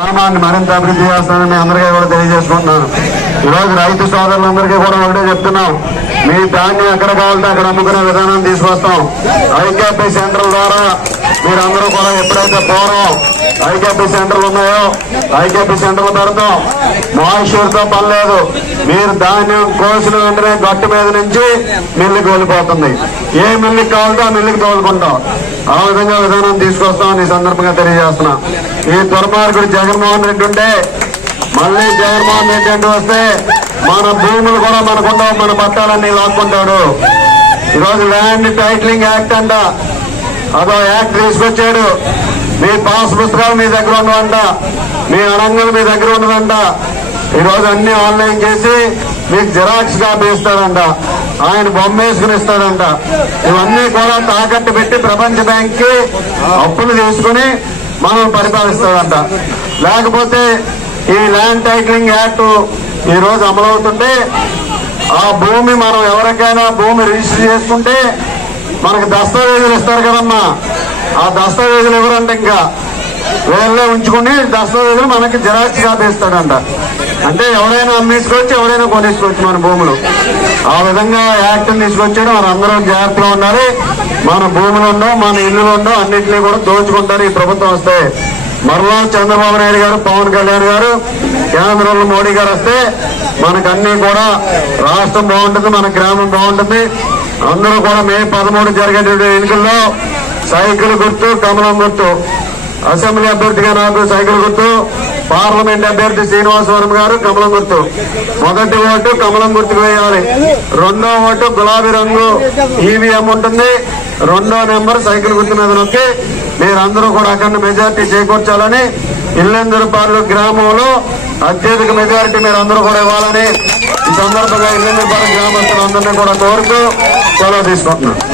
గ్రామాన్ని మరింత అభివృద్ధి చేస్తానని అందరికీ కూడా తెలియజేసుకుంటున్నాను. ఈరోజు రైతు సోదరులందరికీ కూడా ఒకటే చెప్తున్నాం. మీ ధాన్యం ఎక్కడ కావాలంటే అక్కడ అమ్ముకునే విధానం తీసుకొస్తాం. ఐకేపీ సెంటర్ ద్వారా మీరందరూ కూడా ఎప్పుడైతే పోరో ఐకేపీ సెంటర్లు ఉన్నాయో ఐకేపీ సెంటర్లు పెడతాం మాయిశ్వర్తో పని లేదు. మీరు ధాన్యం కోసిన వెంటనే గట్టు మీద నుంచి మిల్లుకి వెళ్ళిపోతుంది. ఏ మిల్లుకి కావాలంటే ఆ మిల్లుకి తోలుకుంటాం. ఆ విధంగా విధానం తీసుకొస్తామని ఈ సందర్భంగా తెలియజేస్తున్నాం. ఈ దుర్మార్గుడు జగన్మోహన్ రెడ్డి ఉంటే మళ్ళీ జగన్మోహన్ రెడ్డి అంటూ వస్తే మన భూములు కూడా మనకుండవు మన పట్టాలన్నీ లాక్కుంటాడు. ఈరోజు ల్యాండ్ టైటిలింగ్ యాక్ట్ అంట. అదో యాక్ట్ తీసుకొచ్చాడు. మీ పాస్ పుస్తకాలు మీ దగ్గర ఉండవంట. మీ అడంగులు మీ దగ్గర ఉండదంట. ఈరోజు అన్ని ఆన్లైన్ చేసి మీకు జిరాక్స్ కాపీ ఇస్తాడంట. ఆయన బొమ్మేసుకుని ఇస్తాడంట. ఇవన్నీ కూడా తాకట్టు పెట్టి ప్రపంచ బ్యాంక్కి అప్పులు తీసుకుని మనం పరిపాలిస్తాడంట లేకపోతే ఈ ల్యాండ్ టైటిలింగ్ యాక్ట్ ఈరోజు అమలవుతుంటే ఆ భూమి మనం ఎవరికైనా భూమి రిజిస్టర్ చేసుకుంటే మనకు దస్తావేజులు ఇస్తారు కదమ్మా. ఆ దస్తావేజులు ఎవరంటే ఇంకా వేళ్ళే ఉంచుకుని దస్తావేజులు మనకి జిరాక్స్ కాపేస్తాడంట అంటే ఎవరైనా అమ్మేసుకోవచ్చు ఎవరైనా కొనేసుకోవచ్చు మన భూములు. ఆ విధంగా యాక్ట్ తీసుకొచ్చాడు. మనందరం జాగ్రత్తగా ఉన్నారు మన భూములు మన ఇల్లులు అన్నింటినీ కూడా దోచుకుంటారు ఈ ప్రభుత్వం వస్తే. మరలా చంద్రబాబు నాయుడు గారు పవన్ కళ్యాణ్ గారు కేంద్రంలో మోడీ గారు వస్తే మనకన్నీ కూడా రాష్ట్రం బాగుంటుంది మన గ్రామం బాగుంటుంది. అందరూ కూడా మే పదమూడు జరిగేటువంటి ఎన్నికల్లో సైకిల్ గుర్తు కమలం గుర్తు. అసెంబ్లీ అభ్యర్థిగా నాకు సైకిల్ గుర్తు పార్లమెంట్ అభ్యర్థి శ్రీనివాసవరం గారు కమలం గుర్తు. మొదటి ఓటు కమలం గుర్తుకు వేయాలి. రెండో ఓటు గులాబీ రంగు ఈవీఎం ఉంటుంది. రెండో నెంబర్ సైకిల్ గుర్తు మీద నొక్కి మీరందరూ కూడా అఖండ మెజార్టీ చేకూర్చాలని ఇల్లెందరపాడు గ్రామంలో అత్యధిక మెజారిటీ మీరు అందరూ కూడా ఇవ్వాలని ఈ సందర్భంగా ఇల్లెందరపాడు గ్రామస్తులందరినీ కూడా కోరుతూ సెలవు తీసుకుంటున్నాను.